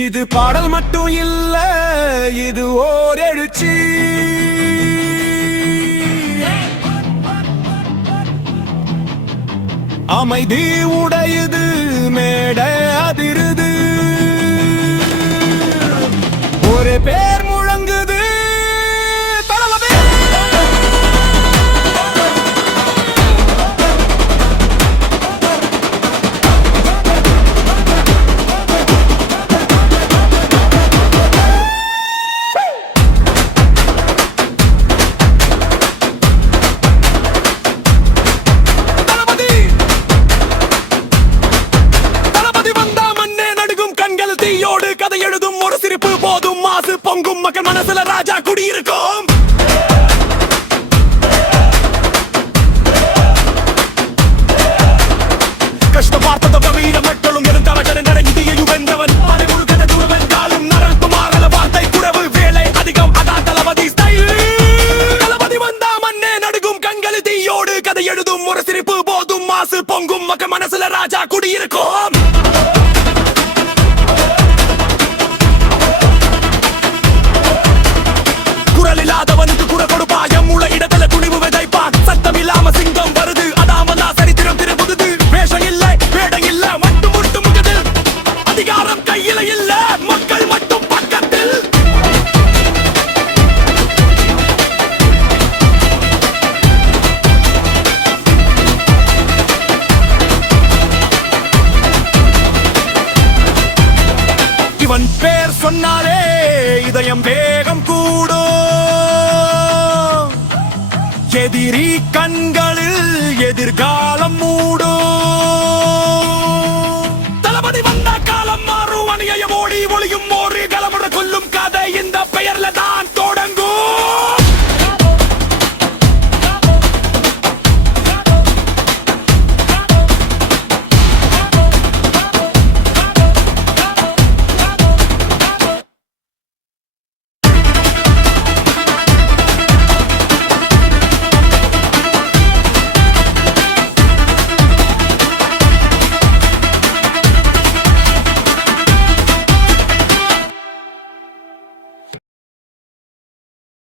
இது பாடல் மட்டும் இல்ல, இது ஓர் எழுச்சி. அமைதி உடையுது, மேடை அதிருது, ஒரு பேர் முழங்குது, தளபதி. தீயோடு கதை எழுதும் ஒரு சிரிப்பு போதும், மாசு பொங்கும் மக்கள் மனசுல ராஜா குடியிருக்கும். கஷ்ட பார்த்தத வீர மக்களும் இருந்தவர்கள் நடங்கியையும் வென்றவன். அதை முழுக்கத தூரவென்றாலும் நரன்குமார் வார்த்தை குறைவு, வேலை அதிகம், அதான் தளபதி ஸ்டைல். தளபதி வந்தா மண்ணே நடுகும், கண்கள் தீயோடு கதை எழுதும் ஒரு சிரிப்பு போதும், மாசு பொங்கும் மக்கள் மனசுல ராஜா குடியிருக்கும். இல்லாதவனுக்கு குறை கொடுப்பாயம், உள்ள இடத்துல துணிவு விதைப்பான். சத்தம் இல்லாம சிங்கம் வருது, அதாமதா சரித்திரம் திரும்புது. வேஷம் இல்லை, வேடம் இல்ல, மட்டும் முட்டு முகத்தில். அதிகாரம் கையில இல்ல, மக்கள் மட்டும் பக்கத்தில். இவன் பேர் சொன்னாலே இதயம் வேகம் கூடும். எதிரி கண்களில் எதிர்காலம் மூடும்.